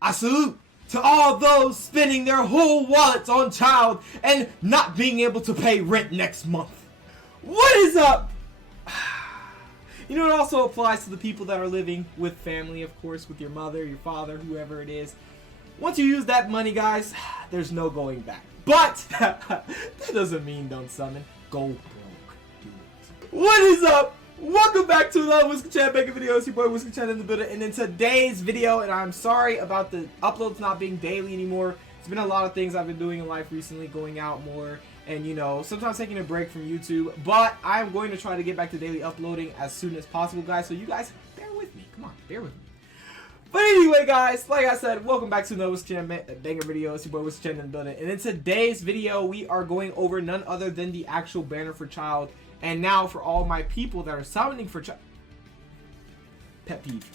I salute to all those spending their whole wallets on Child and not being able to pay rent next month. What is up? You know, it also applies to the people that are living with family, of course, with your mother, your father, whoever it is. Once you use that money, guys, there's no going back. But that doesn't mean don't summon. Go broke. Do it. What is up? Welcome back to another Whiskey Chan making video. It's your boy Whiskey Chan in the building. And in today's video, and I'm sorry about the uploads not being daily anymore. It's been a lot of things I've been doing in life recently, going out more, and you know, sometimes taking a break from YouTube. But I'm going to try to get back to daily uploading as soon as possible, guys. So you guys, bear with me. Come on, bear with me. But anyway, guys, like I said, welcome back to another Whiskey Chan banger video. It's your boy Whiskey Chan in the building. And in today's video, we are going over none other than the actual banner for Child. And now for all my people that are summoning for Child. Pet peeve.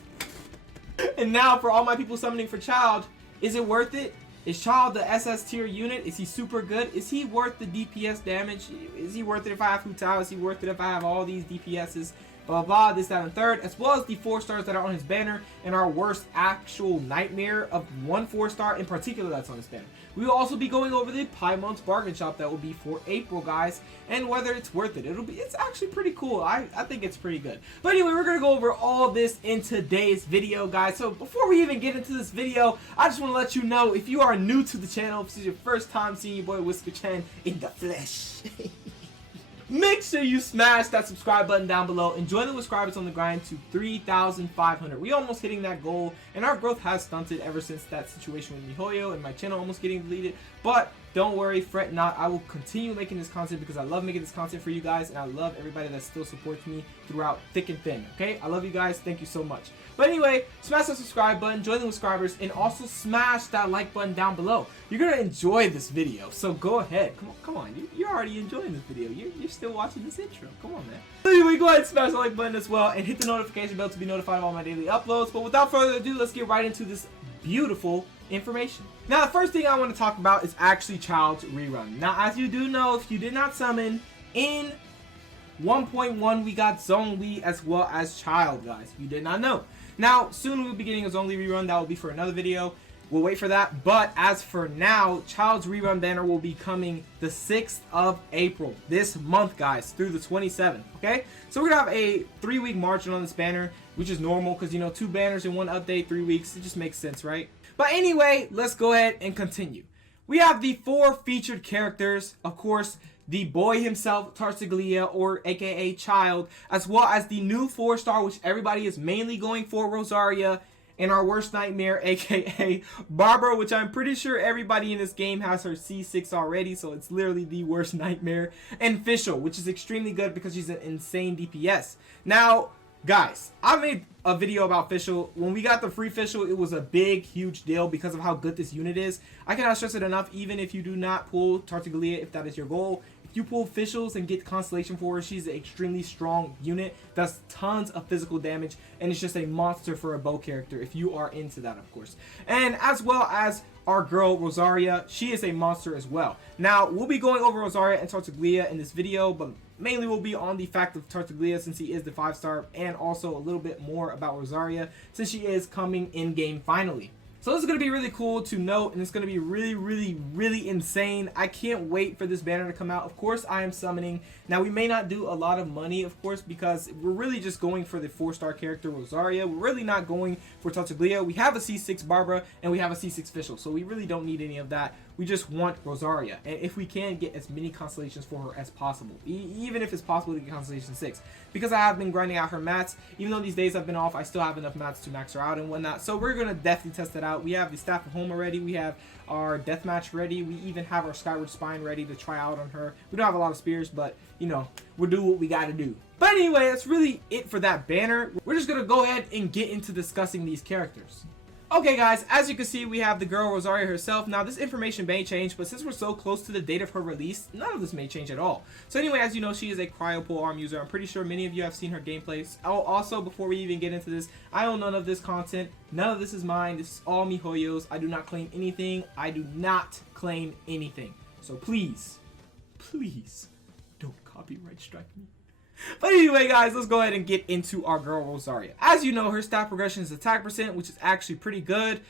And now for all my people summoning for Child, is it worth it? Is Child the SS tier unit? Is he super good? Is he worth the DPS damage? Is he worth it if I have Hu Tao? Is he worth it if I have all these DPSs? Blah, blah, this, that, and third, as well as the 4-stars that are on his banner and our worst actual nightmare of one 4-star in particular that's on his banner. We will also be going over the PAIMONS bargain shop that will be for April, guys, and whether it's worth it. It's actually pretty cool. I think it's pretty good. But anyway, we're going to go over all this in today's video, guys. So before we even get into this video, I just want to let you know, if you are new to the channel, if this is your first time seeing your boy Whiskey Chan in the flesh, make sure you smash that subscribe button down below and join the subscribers on the grind to 3,500. We almost hitting that goal, and our growth has stunted ever since that situation with MiHoYo and my channel almost getting deleted. But don't worry, fret not. I will continue making this content because I love making this content for you guys, and I love everybody that still supports me throughout thick and thin. Okay, I love you guys. Thank you so much. But anyway, smash that subscribe button, join the subscribers, and also smash that like button down below. You're gonna enjoy this video, so go ahead. Come on. You're already enjoying this video. You're still watching this intro. Come on, man. So anyway, go ahead and smash the like button as well, and hit the notification bell to be notified of all my daily uploads. But without further ado, let's get right into this beautiful information. Now, the first thing I want to talk about is actually Child's rerun. Now, as you do know, if you did not summon in 1.1, we got Zhongli as well as Child, guys. If you did not know. Now, soon we'll be getting a Zhongli rerun. That will be for another video. We'll wait for that. But as for now, Child's rerun banner will be coming the 6th of April. This month, guys, through the 27th. Okay? So we're going to have a 3-week margin on this banner, which is normal because, you know, 2 banners in one update, 3 weeks. It just makes sense, right? But anyway, let's go ahead and continue. We have the 4 featured characters, of course, the boy himself, Tartaglia, or aka Child, as well as the new 4-star, which everybody is mainly going for, Rosaria, and our worst nightmare, aka Barbara, which I'm pretty sure everybody in this game has her C6 already, so it's literally the worst nightmare, and Fischl, which is extremely good because she's an insane DPS. Now, guys, I made a video about Fischl. When we got the free Fischl, it was a big, huge deal because of how good this unit is. I cannot stress it enough, even if you do not pull Tartaglia, if that is your goal. If you pull Fischls and get Constellation for her, she's an extremely strong unit. Does tons of physical damage, and it's just a monster for a bow character if you are into that, of course. And as well as our girl Rosaria, she is a monster as well. Now, we'll be going over Rosaria and Tartaglia in this video, but mainly we'll be on the fact of Tartaglia since he is the 5-star, and also a little bit more about Rosaria since she is coming in-game finally. So this is going to be really cool to note, and it's going to be really insane. I can't wait for this banner to come out. Of course, I am summoning. Now, we may not do a lot of money, of course, because we're really just going for the 4-star character, Rosaria. We're really not going for Tartaglia. We have a C6 Barbara, and we have a C6 Fischl, so we really don't need any of that. We just want Rosaria, and if we can, get as many constellations for her as possible, even if it's possible to get Constellation 6, because I have been grinding out her mats. Even though these days I've been off, I still have enough mats to max her out and whatnot, so we're going to definitely test that out. We have the Staff of Home already, we have our Deathmatch ready, we even have our Skyward Spine ready to try out on her. We don't have a lot of spears, but, you know, we'll do what we got to do. But anyway, that's really it for that banner. We're just going to go ahead and get into discussing these characters. Okay, guys, as you can see, we have the girl Rosaria herself. Now, this information may change, but since we're so close to the date of her release, none of this may change at all. So anyway, as you know, she is a cryo pole arm user. I'm pretty sure many of you have seen her gameplays. Oh, also, before we even get into this, I own none of this content. None of this is mine. This is all MiHoYo's. I do not claim anything. I do not claim anything. So please, don't copyright strike me. But anyway, guys, let's go ahead and get into our girl Rosaria. As you know, her stat progression is attack percent, which is actually pretty good.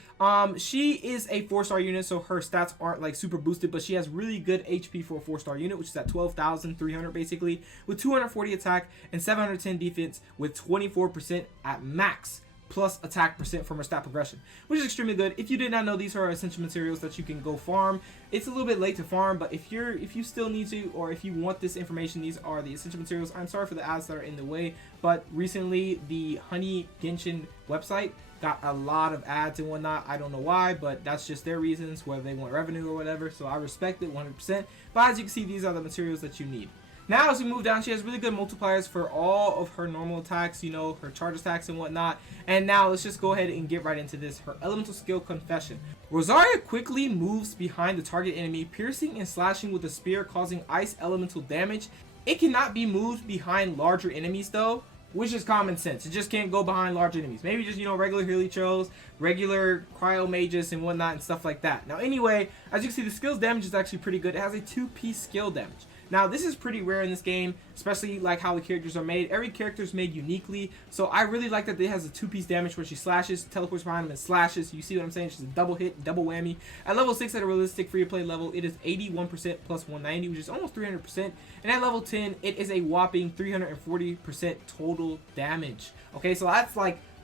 She is a 4-star unit, so her stats aren't like super boosted, but she has really good HP for a 4-star unit, which is at 12,300 basically, with 240 attack and 710 defense, with 24% at max plus attack percent from her stat progression, which is extremely good. If you did not know, these are essential materials that you can go farm. It's a little bit late to farm, but if you still need to, or if you want this information, these are the essential materials. I'm sorry for the ads that are in the way, but recently the Honey Genshin website got a lot of ads and whatnot. I don't know why, but that's just their reasons, whether they want revenue or whatever, so I respect it 100%. But as you can see, these are the materials that you need. Now, as we move down, she has really good multipliers for all of her normal attacks, you know, her charge attacks and whatnot. And now let's just go ahead and get right into this. Her elemental skill, Confession. Rosaria quickly moves behind the target enemy, piercing and slashing with a spear, causing ice elemental damage. It cannot be moved behind larger enemies though, which is common sense. It just can't go behind large enemies. Maybe just, you know, regular Hilichos, regular Cryo Mages and whatnot and stuff like that. Now anyway, as you can see, the skill's damage is actually pretty good. It has a 2-piece skill damage. Now, this is pretty rare in this game, especially like how the characters are made. Every character is made uniquely, so I really like that it has a 2-piece damage where she slashes, teleports behind him, and slashes. You see what I'm saying? She's a double hit, double whammy. At level 6 at a realistic free-to-play level, it is 81% plus 190, which is almost 300%. And at level 10, it is a whopping 340% total damage. Okay, so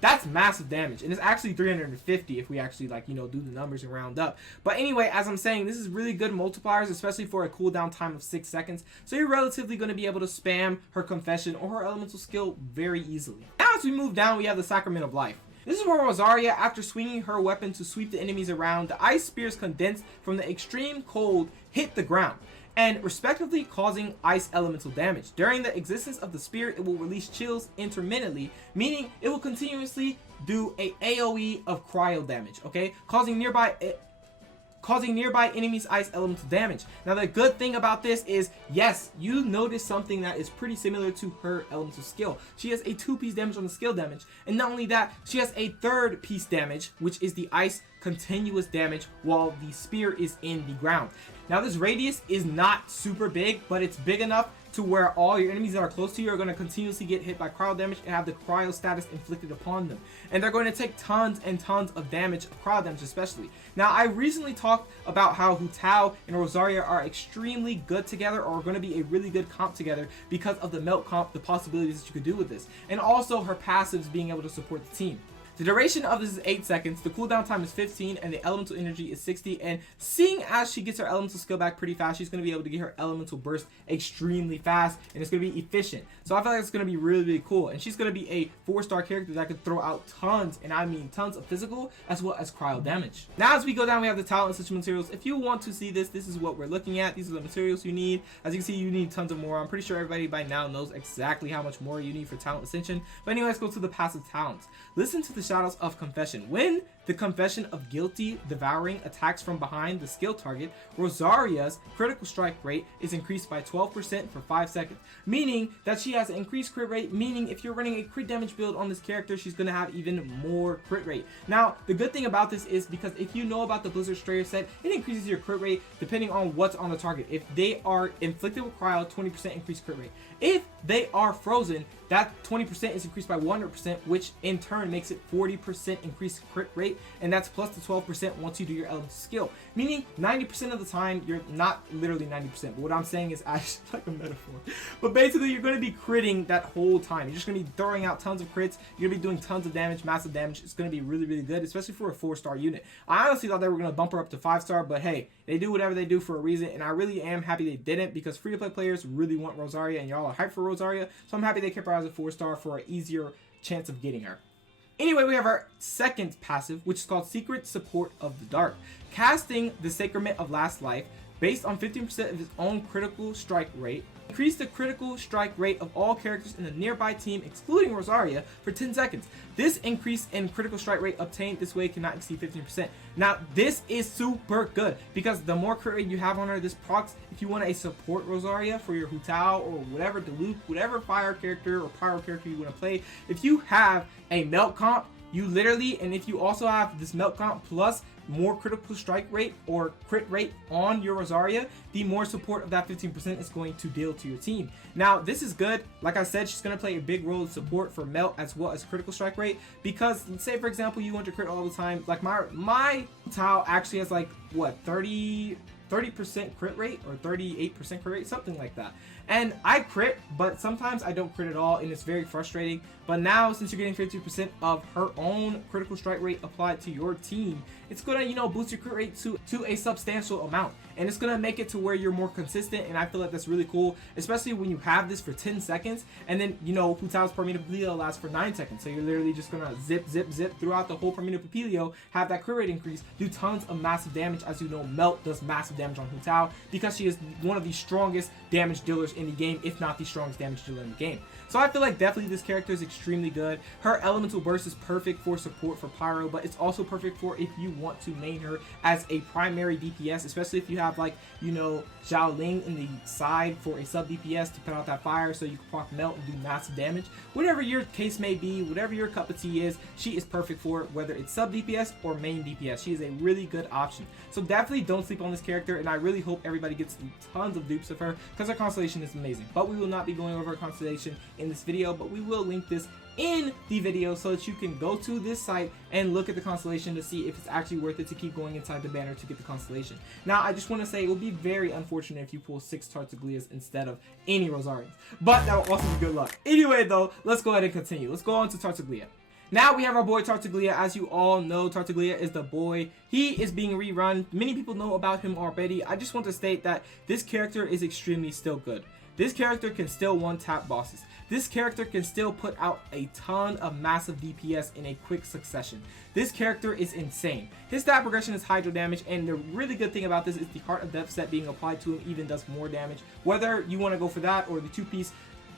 that's massive damage, and it's actually 350 if we actually, like, you know, do the numbers and round up. But anyway, as I'm saying, this is really good multipliers, especially for a cooldown time of 6 seconds. So you're relatively going to be able to spam her Confession or her elemental skill very easily. Now as we move down, we have the Sacrament of Life. This is where Rosaria, after swinging her weapon to sweep the enemies around, the ice spears condensed from the extreme cold hit the ground, and respectively causing ice elemental damage. During the existence of the spear, it will release chills intermittently, meaning it will continuously do a AoE of cryo damage, okay, causing nearby enemies ice elemental damage. Now the good thing about this is, yes, you notice something that is pretty similar to her elemental skill. She has a 2-piece damage on the skill damage, and not only that, she has a 3rd-piece damage, which is the ice continuous damage while the spear is in the ground. Now this radius is not super big, but it's big enough to where all your enemies that are close to you are going to continuously get hit by cryo damage and have the cryo status inflicted upon them. And they're going to take tons and tons of damage, cryo damage especially. Now, I recently talked about how Hu Tao and Rosaria are extremely good together, or are going to be a really good comp together because of the melt comp, the possibilities that you could do with this. And also her passives being able to support the team. The duration of this is 8 seconds, the cooldown time is 15, and the elemental energy is 60. And seeing as she gets her elemental skill back pretty fast, she's going to be able to get her elemental burst extremely fast, and it's going to be efficient. So I feel like it's going to be really, really cool. And she's going to be a 4-star character that could throw out tons, and I mean tons of physical as well as cryo damage. Now as we go down, we have the talent essential materials. If you want to see this, this is what we're looking at. These are the materials you need. As you can see, you need tons of more. I'm pretty sure everybody by now knows exactly how much more you need for talent ascension. But anyway, let's go to the passive talents. Listen to the shadows of Confession. When the Confession of Guilty Devouring attacks from behind the skill target, Rosaria's critical strike rate is increased by 12% for 5 seconds, meaning that she has an increased crit rate, meaning if you're running a crit damage build on this character, she's going to have even more crit rate. Now, the good thing about this is, because if you know about the Blizzard Strayer set, it increases your crit rate depending on what's on the target. If they are inflicted with cryo, 20% increased crit rate. If they are frozen, that 20% is increased by 100%, which in turn makes it 40% increased crit rate, and that's plus the 12% once you do your elemental skill. Meaning 90% of the time, you're not literally 90%, but what I'm saying is actually like a metaphor. But basically, you're going to be critting that whole time. You're just going to be throwing out tons of crits. You're going to be doing tons of damage, massive damage. It's going to be really, really good, especially for a 4-star unit. I honestly thought they were going to bump her up to 5-star, but hey, they do whatever they do for a reason, and I really am happy they didn't, because free-to-play players really want Rosaria, and y'all are hyped for Rosaria, so I'm happy they kept her as a 4-star for an easier chance of getting her. Anyway, we have our second passive, which is called Secret Support of the Dark. Casting the Sacrament of Last Life based on 15% of its own critical strike rate. Increase the critical strike rate of all characters in the nearby team, excluding Rosaria, for 10 seconds. This increase in critical strike rate obtained this way cannot exceed 15%. Now, this is super good, because the more crit rate you have on her, this procs, if you want a support Rosaria for your Hu Tao or whatever, Diluc, whatever fire character or pyro character you want to play, if you have a melt comp, you literally, and if you also have this melt comp plus more critical strike rate or crit rate on your Rosaria, the more support of that 15% is going to deal to your team. Now, this is good. Like I said, she's going to play a big role in support for melt as well as critical strike rate, because let's say, for example, you want to crit all the time. Like my Tao actually has like, what, 30% crit rate or 38% crit rate, something like that. And I crit, but sometimes I don't crit at all, and it's very frustrating. But now, since you're getting 50% of her own critical strike rate applied to your team, it's gonna, you know, boost your crit rate to a substantial amount, and it's gonna make it to where you're more consistent. And I feel like that's really cool, especially when you have this for 10 seconds, and then, you know, Hu Tao's per minute Papilio lasts for 9 seconds, so you're literally just gonna zip throughout the whole per minute Papilio, have that crit rate increase, do tons of massive damage. As you know, Melt does massive damage on Hu Tao because she is one of the strongest damage dealers in the game, if not the strongest damage dealer in the game. So I feel like definitely this character is extremely good. Her elemental burst is perfect for support for Pyro, but it's also perfect for if you want to main her as a primary DPS, especially if you have, like, you know, Zhao Ling in the side for a sub DPS to put out that fire so you can proc melt and do massive damage. Whatever your case may be, whatever your cup of tea is, she is perfect for it, whether it's sub DPS or main DPS. She is a really good option. So definitely don't sleep on this character, and I really hope everybody gets tons of dupes of her because her constellation is amazing. But we will not be going over her constellation in this video, but we will link this in the video so that you can go to this site and look at the constellation to see if it's actually worth it to keep going inside the banner to get the constellation. Now, I just want to say it will be very unfortunate if you pull 6 Tartaglias instead of any Rosarians, but that will also be good luck. Anyway, though, let's go ahead and continue. Let's go on to Tartaglia. Now we have our boy Tartaglia. As you all know, Tartaglia is the boy. He is being rerun. Many people know about him already. I just want to state that this character is extremely still good. This character can still one-tap bosses. This character can still put out a ton of massive DPS in a quick succession. This character is insane. His stat progression is hydro damage, and the really good thing about this is the Heart of Death set being applied to him even does more damage. Whether you want to go for that or the 2-piece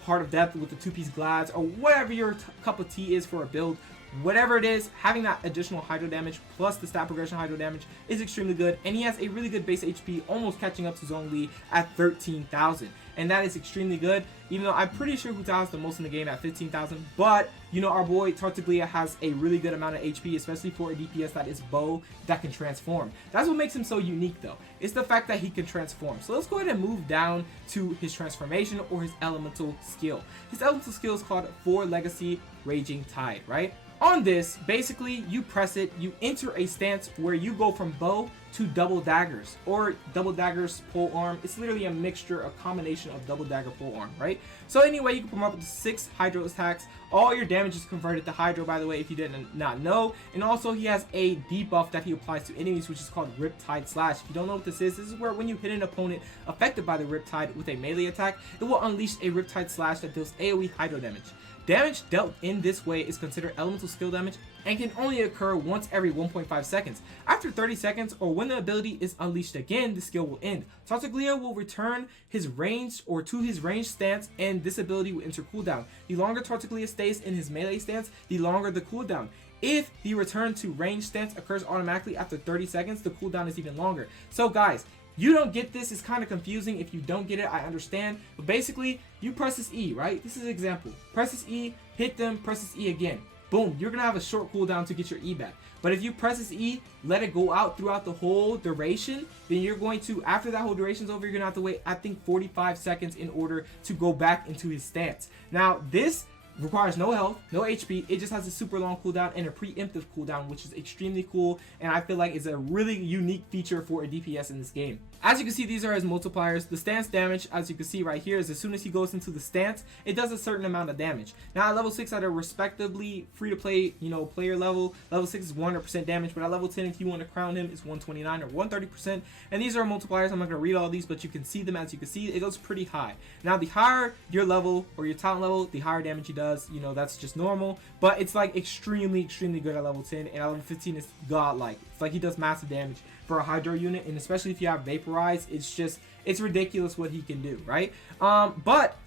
Heart of Death with the 2-piece Glads, or whatever your cup of tea is for a build, whatever it is, having that additional hydro damage plus the stat progression hydro damage is extremely good. And he has a really good base HP, almost catching up to Zhongli at 13,000, and that is extremely good, even though I'm pretty sure Hu Tao is the most in the game at 15,000. But you know, our boy Tartaglia has a really good amount of HP, especially for a DPS that is bow that can transform. That's what makes him so unique, though. It's the fact that he can transform. So let's go ahead and move down to his transformation or his elemental skill. His elemental skill is called 4 Legacy Raging Tide, right? On this, basically, you press it, you enter a stance where you go from bow to double daggers, or double daggers pole arm. It's literally a mixture, a combination of double dagger pole arm, right? So anyway, you can come up with 6 hydro attacks. All your damage is converted to hydro, by the way, if you didn't not know. And also, he has a debuff that he applies to enemies, which is called Riptide Slash. If you don't know what this is where when you hit an opponent affected by the Riptide with a melee attack, it will unleash a Riptide Slash that deals AoE hydro damage. Damage dealt in this way is considered elemental skill damage and can only occur once every 1.5 seconds. After 30 seconds, or when the ability is unleashed again, the skill will end. Tartaglia will return his ranged or to his ranged stance, and this ability will enter cooldown. The longer Tartaglia stays in his melee stance, the longer the cooldown. If the return to ranged stance occurs automatically after 30 seconds, the cooldown is even longer. So guys, you don't get this, it's kind of confusing. If you don't get it, I understand. But basically, you press this E, right? This is an example. Press this E, hit them, press this E again. Boom, you're going to have a short cooldown to get your E back. But if you press this E, let it go out throughout the whole duration, then you're going to, after that whole duration's over, you're going to have to wait, I think, 45 seconds in order to go back into his stance. Now, this requires no health, no HP. It just has a super long cooldown and a preemptive cooldown, which is extremely cool, and I feel like it's a really unique feature for a DPS in this game. As you can see, these are his multipliers. The stance damage, as you can see right here, is as soon as he goes into the stance, it does a certain amount of damage. Now at level 6, at a respectably free-to-play, you know, player level 6 is 100% damage, but at level 10, if you want to crown him, it's 129 or 130%. And these are multipliers. I'm not going to read all these, but you can see them. As you can see, it goes pretty high. Now the higher your level or your talent level, the higher damage he does. You know, that's just normal, but it's like extremely good at level 10, and at level 15 is godlike. It's like he does massive damage for a hydro unit, and especially if you have vaporize, it's ridiculous what he can do, right? But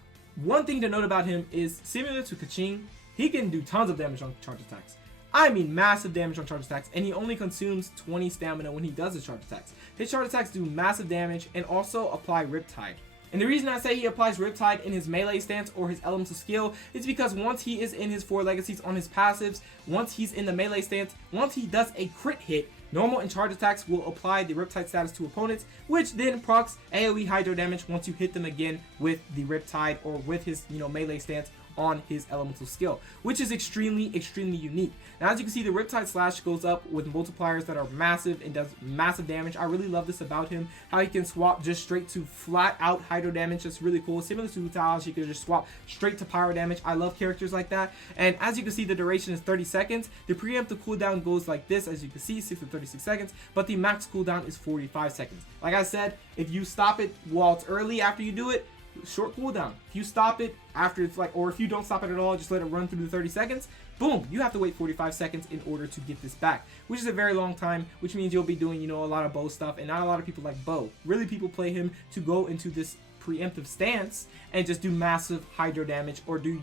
one thing to note about him is, similar to Kaching, he can do tons of damage on charge attacks. I mean massive damage on charge attacks, and he only consumes 20 stamina when he does his charge attacks. His charge attacks do massive damage and also apply Riptide. And the reason I say he applies Riptide in his melee stance or his elemental skill is because once he is in his 4 legacies on his passives, once he's in the melee stance, once he does a crit hit, normal and charge attacks will apply the Riptide status to opponents, which then procs AoE hydro damage once you hit them again with the Riptide or with his, melee stance on his elemental skill, which is extremely unique. Now, as you can see, the Riptide slash goes up with multipliers that are massive and does massive damage. I really love this about him, how he can swap just straight to flat out hydro damage. That's really cool. Similar to Utals, he can just swap straight to pyro damage. I love characters like that. And as you can see, the duration is 30 seconds. The preemptive cooldown goes like this, as you can see, 6 to 36 seconds, but the max cooldown is 45 seconds. Like I said, if you stop it while it's early after you do it, short cooldown. If you stop it after it's like, or if you don't stop it at all, just let it run through the 30 seconds, boom, you have to wait 45 seconds in order to get this back, which is a very long time, which means you'll be doing, a lot of bow stuff, and not a lot of people like bow. Really, people play him to go into this preemptive stance and just do massive hydro damage or do,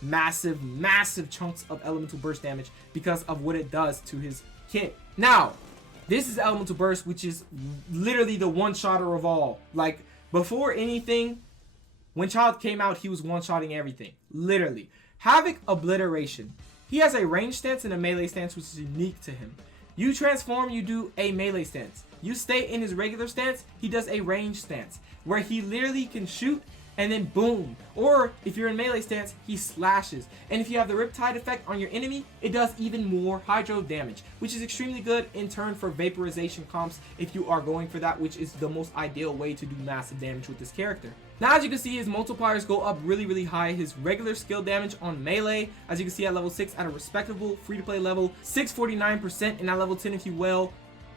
massive chunks of elemental burst damage because of what it does to his kit. Now, this is elemental burst, which is literally the one-shotter of all. Like, before anything, when Childe came out, he was one-shotting everything. Literally. Havoc Obliteration. He has a range stance and a melee stance, which is unique to him. You transform, you do a melee stance. You stay in his regular stance, he does a range stance, where he literally can shoot and then boom. Or if you're in melee stance, he slashes. And if you have the Riptide effect on your enemy, it does even more hydro damage, which is extremely good in turn for vaporization comps if you are going for that, which is the most ideal way to do massive damage with this character. Now, as you can see, his multipliers go up really high. His regular skill damage on melee, as you can see at level 6 at a respectable free-to-play level, 649%, and at level 10 if you will,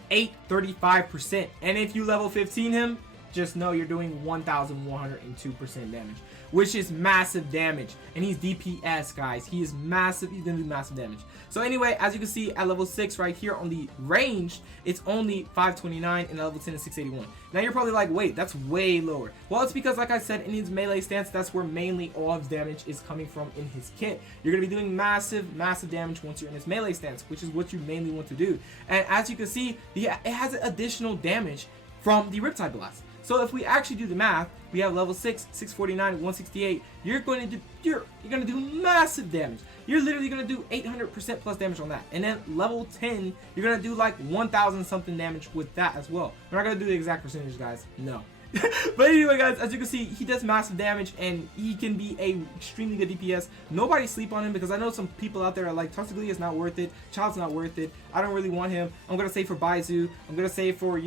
835%. And if you level 15 him, just know you're doing 1,102% damage, which is massive damage. And he's DPS, guys. He is massive. He's gonna do massive damage. So anyway, as you can see at level 6 right here on the range, it's only 529, and level 10 is 681. Now you're probably like, wait, that's way lower. Well, it's because, like I said, in his melee stance, that's where mainly all of his damage is coming from in his kit. You're gonna be doing massive damage once you're in his melee stance, which is what you mainly want to do. And as you can see, it has additional damage from the Riptide Blast. So if we actually do the math, we have level 6, 649, 168. You're going to do massive damage. You're literally going to do 800% plus damage on that. And then level 10, you're going to do like 1,000 something damage with that as well. We're not going to do the exact percentage, guys. No. But anyway, guys, as you can see, he does massive damage and he can be a extremely good DPS. Nobody sleep on him, because I know some people out there are like, Toxicity is not worth it. Childe's not worth it. I don't really want him. I'm going to say for Baizu. I'm going to say for,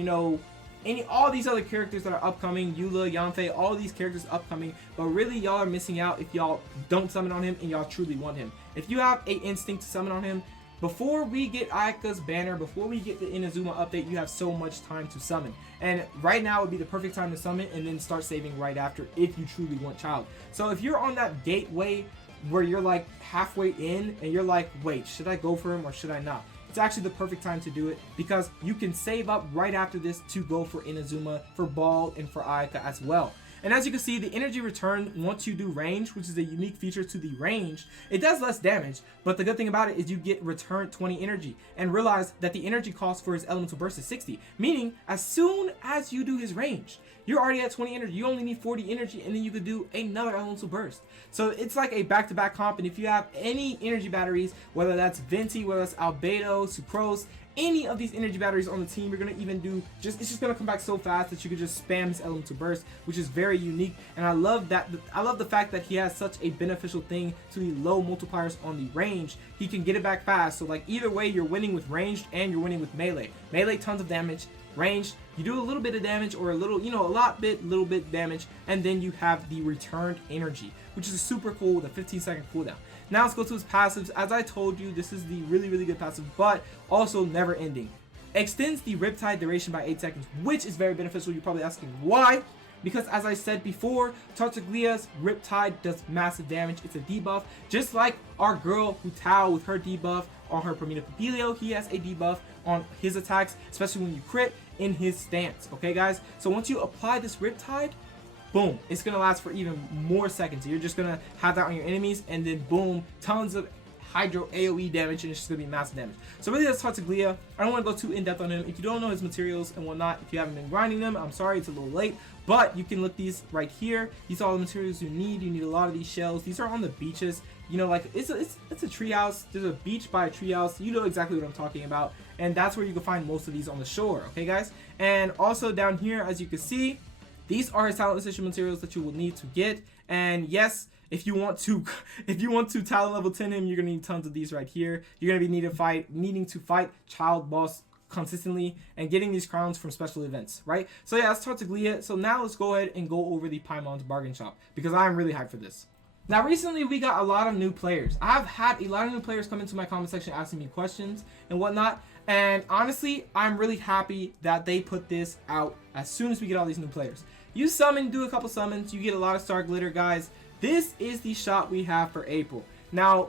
all these other characters that are upcoming, Eula, Yanfei, all these characters upcoming, but really y'all are missing out if y'all don't summon on him and y'all truly want him. If you have an instinct to summon on him, before we get Ayaka's banner, before we get the Inazuma update, you have so much time to summon. And right now would be the perfect time to summon and then start saving right after if you truly want Childe. So if you're on that gateway where you're like halfway in and you're like, wait, should I go for him or should I not? It's actually the perfect time to do it, because you can save up right after this to go for Inazuma, for Ball, and for Ayaka as well. And as you can see, the energy return once you do range, which is a unique feature to the range, it does less damage, but the good thing about it is you get return 20 energy. And realize that the energy cost for his elemental burst is 60, meaning as soon as you do his range, you're already at 20 energy. You only need 40 energy, and then you could do another elemental burst. So it's like a back-to-back comp, and if you have any energy batteries, whether that's Venti, whether that's Albedo, Sucrose, any of these energy batteries on the team, you're gonna even do it's just gonna come back so fast that you could just spam his elemental burst, which is very unique. And I love that. I love the fact that he has such a beneficial thing to the low multipliers on the range. He can get it back fast. So like either way, you're winning with ranged and you're winning with melee. Melee, tons of damage. Ranged, you do a little bit of damage, or a little, little bit damage, and then you have the returned energy, which is super cool with a 15-second cooldown. Now let's go to his passives. As I told you, this is the really good passive, but also never ending. Extends the Riptide duration by 8 seconds, which is very beneficial. You're probably asking why. Because as I said before, Tartaglia's Riptide does massive damage. It's a debuff, just like our girl Hutao with her debuff on her Promina Papilio. He has a debuff on his attacks, especially when you crit in his stance. Okay, guys? So once you apply this Riptide, boom, it's gonna last for even more seconds. You're just gonna have that on your enemies, and then boom, tons of hydro AoE damage, and it's just gonna be massive damage. So really, that's Tartaglia. I don't want to go too in depth on him. If you don't know his materials and whatnot, if you haven't been grinding them, I'm sorry, it's a little late, but you can look these right here. These are all the materials you need. You need a lot of these shells. These are on the beaches. You know, like it's a treehouse. There's a beach by a treehouse. You know exactly what I'm talking about, and that's where you can find most of these on the shore. Okay, guys. And also down here, as you can see, these are his talent essential materials that you will need to get. And yes, if you want to talent level 10 him, you're gonna need tons of these right here. You're gonna be needing to fight child boss consistently and getting these crowns from special events, right? So yeah, that's Tartaglia. So now let's go ahead and go over the PAIMONS bargain shop because I'm really hyped for this. Now recently we got a lot of new players. I've had a lot of new players come into my comment section asking me questions and whatnot, and honestly I'm really happy that they put this out as soon as we get all these new players. You summon, do a couple summons, you get a lot of star glitter, guys. This is the shop we have for April. Now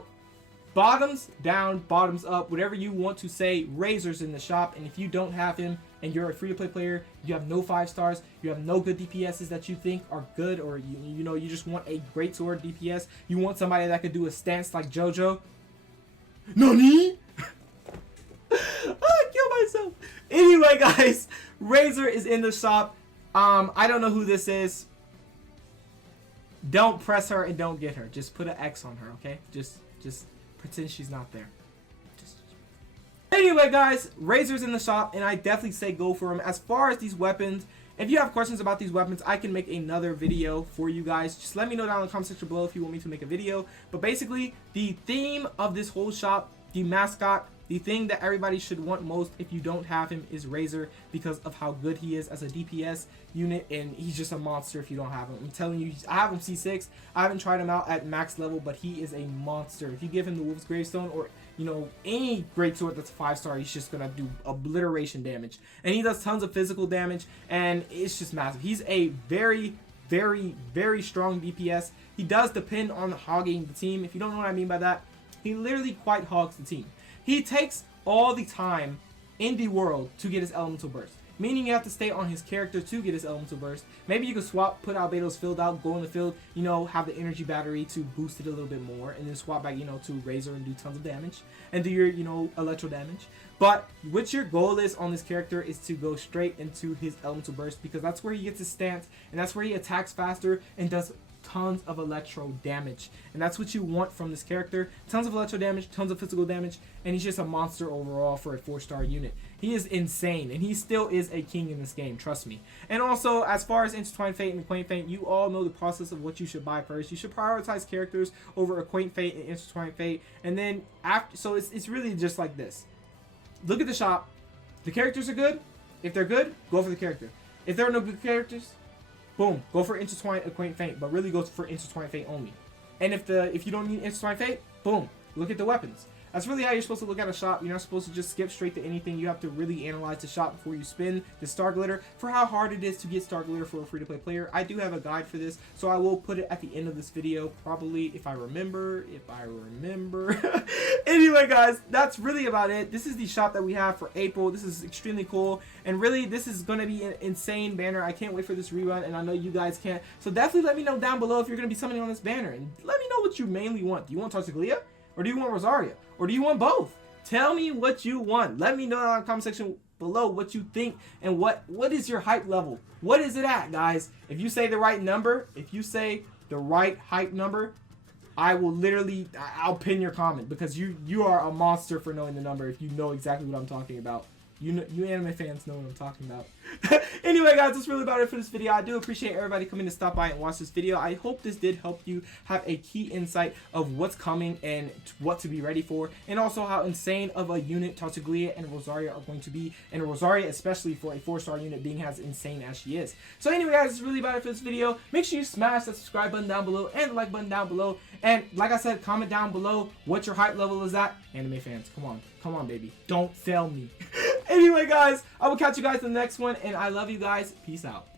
bottoms down, bottoms up, whatever you want to say, Razor's in the shop, and if you don't have him and you're a free-to-play player, you have no 5 stars, you have no good DPSs that you think are good, or you know, you just want a great sword DPS, you want somebody that could do a stance like JoJo. NANI? I killed myself. Anyway, guys, Razor is in the shop. I don't know who this is. Don't press her and don't get her. Just put an X on her, okay? Just pretend she's not there. Anyway, guys, Razor's in the shop, and I definitely say go for him. As far as these weapons, if you have questions about these weapons, I can make another video for you guys. Just let me know down in the comment section below if you want me to make a video. But basically, the theme of this whole shop, the mascot, the thing that everybody should want most if you don't have him is Razor, because of how good he is as a DPS unit, and he's just a monster if you don't have him. I'm telling you, I have him C6. I haven't tried him out at max level, but he is a monster. If you give him the Wolf's Gravestone or, you know, any greatsword that's 5-star, he's just gonna do obliteration damage, and he does tons of physical damage, and it's just massive. He's a very, very, very strong DPS. He does depend on hogging the team. If you don't know what I mean by that, he literally quite hogs the team. He takes all the time in the world to get his elemental burst, meaning you have to stay on his character to get his elemental burst. Maybe you could swap, put Albedo's field out, go in the field, you know, have the energy battery to boost it a little bit more, and then swap back, you know, to Razor and do tons of damage and do your, you know, electro damage. But what your goal is on this character is to go straight into his elemental burst, because that's where he gets his stance, and that's where he attacks faster and does tons of electro damage, and that's what you want from this character. Tons of electro damage, tons of physical damage, and he's just a monster overall for a 4-star unit. He is insane, and he still is a king in this game, trust me. And also, as far as Intertwined Fate and Acquaint Fate, you all know the process of what you should buy first. You should prioritize characters over Acquaint Fate and Intertwined Fate, and then after, so it's really just like this. Look at the shop. The characters are good. If they're good, go for the character. If there are no good characters, boom, go for Intertwined Acquaint Fate, but really go for Intertwined Fate only. And if you don't need Intertwined Fate, boom, look at the weapons. That's really how you're supposed to look at a shop. You're not supposed to just skip straight to anything. You have to really analyze the shop before you spin the star glitter, for how hard it is to get star glitter for a free-to-play player. I do have a guide for this, so I will put it at the end of this video, probably, if I remember. Anyway, guys, that's really about it. This is the shop that we have for April. This is extremely cool, and really, this is going to be an insane banner. I can't wait for this rerun, and I know you guys can't. So definitely let me know down below if you're going to be summoning on this banner, and let me know what you mainly want. Do you want Tartaglia? Or do you want Rosaria? Or do you want both? Tell me what you want. Let me know in the comment section below what you think, and what is your hype level. What is it at, guys? If you say the right number, if you say the right hype number, I will literally, I'll pin your comment, because you are a monster for knowing the number if you know exactly what I'm talking about. You anime fans know what I'm talking about. Anyway, guys, that's really about it for this video. I do appreciate everybody coming to stop by and watch this video. I hope this did help you have a key insight of what's coming and what to be ready for, and also how insane of a unit Tartaglia and Rosaria are going to be, and Rosaria especially for a 4-star unit being as insane as she is. So anyway, guys, that's really about it for this video. Make sure you smash that subscribe button down below and the like button down below, and like I said, comment down below what your hype level is at. Anime fans, come on, baby, don't fail me. Anyway, guys, I will catch you guys in the next one, and I love you guys. Peace out.